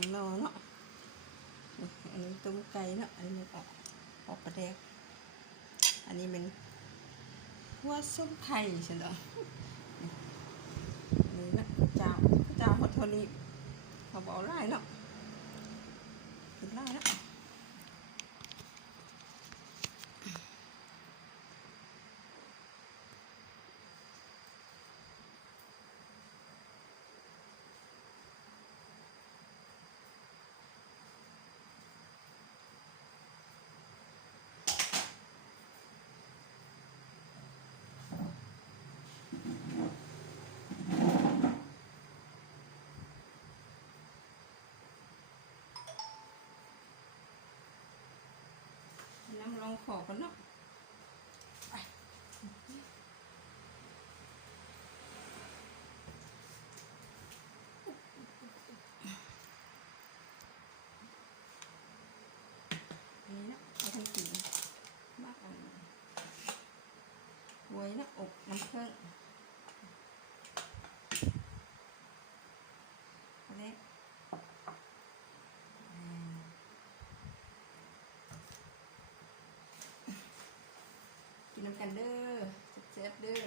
งนอเนาะอันนี้ต้มไก่เนาะอันนี้ออกกระแดกอันนี้เป็นหัวส้มไข่ใช่ไหมนี่นะเจ้าหดทนี้เขาบอกไล่เนาะเป็นไล่เนาะน้ำลองขอกันเนาะนี่นะเอาทั้งสีมากเลยไว้นะอบน้ำผึ้งอันนี้กินน้ำกันเด้อเจ็บเด้อ